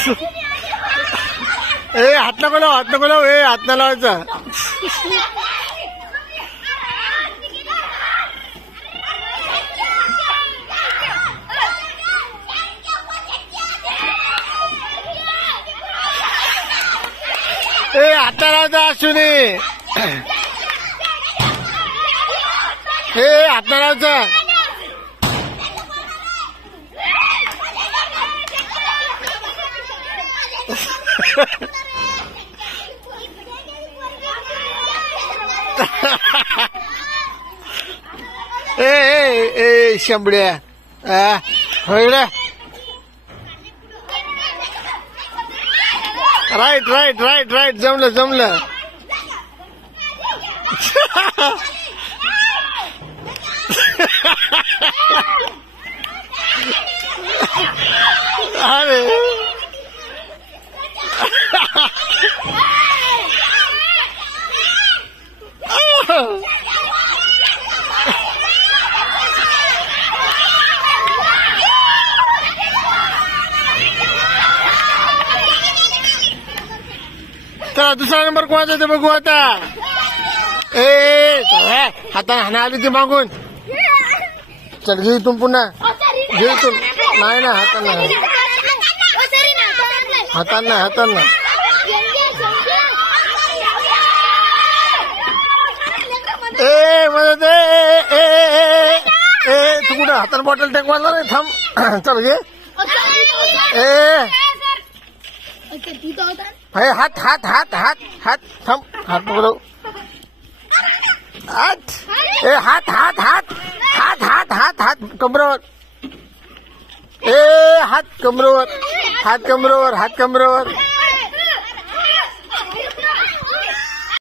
ए हात नको लाव, हात नको लाव, ए हात नाही लावायचा. ए हात नाही लावायचा अश्विनी. ए हात नाही लावायचा. ए शंभड्या होय. Right right right right. जमलं जमलं. अरे चला दुसरा नंबर कोणाचा ते बघू आता. ए हाताने हाना आली ती मागून. चल घे इथून पुन्हा घे इथून. नाही ना हातांना हातांना हातांना. ए मदत. ए तू कुठं हाताने बॉटल टेकवायला नाही. थांब. चल घे. ए हात हात हात हात हात. थांब. हात पकडव. हात. ए हात हात हात हात हात हात हात कमरेवर. ए हात कमरेवर. हात कमरेवर. हात कमरेवर.